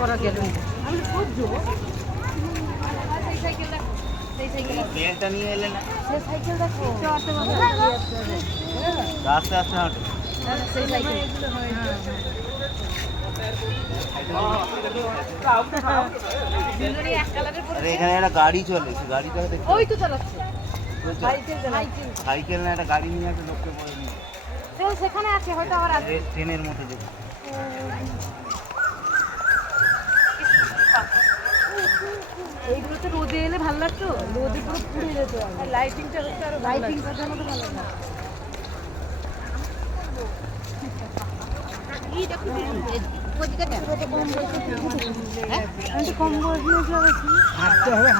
করা গেল আমি খুব জোর বেলটা নিয়ে এলে না সাইকেল দেখো আস্তে আস্তে হাঁটো সেই সাইকেল আরে এখানে একটা গাড়ি চলে গাড়িটা দেখতে ওই তো চালাচ্ছে সাইকেল না একটা গাড়ি নিয়ে একটা লোককে পড়ে নিয়ে সেখানে আছে হয়তো আবার আছে ট্রেনের মতো দেখো এইগুলো তো রোদে এলে ভালো লাগতো রোদে পুরো পুড়ে যেত লাইটিংটা হচ্ছে আরো লাইটিং সাজানো তো ভালো না কম বয়স হাঁটতে হবে